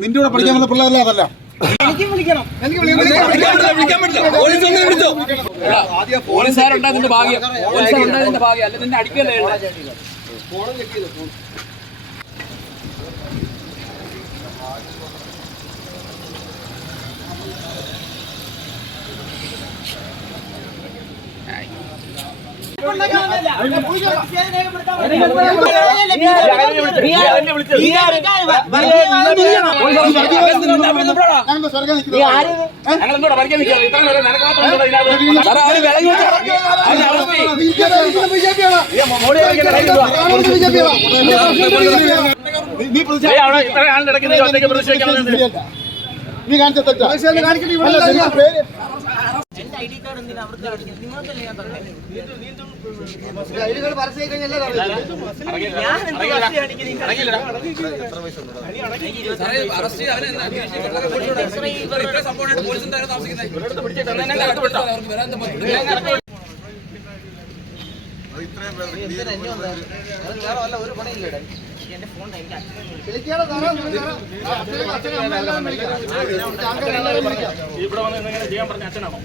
നിന്റെ കൂടെ പഠിക്കാൻ വന്ന പിള്ളേരല്ലേ അതല്ല പോലീസുകാരുണ്ടായതിന്റെ ഭാഗ്യം പോലീസുകാരുണ്ടായതിന്റെ ഭാഗ്യം അല്ല നിന്നെ അടിക്കല്ലേ നീ കാണിച്ച തെറ്റാ ID card എന്തിനാ അവർക്ക് നിങ്ങൾക്കല്ലേ ഞാൻ തന്നെ ഒരു പണിയില്ലേ എന്റെ ഫോൺ ഇവിടെ വന്ന് ചെയ്യാൻ പറഞ്ഞ അച്ഛനാണോ?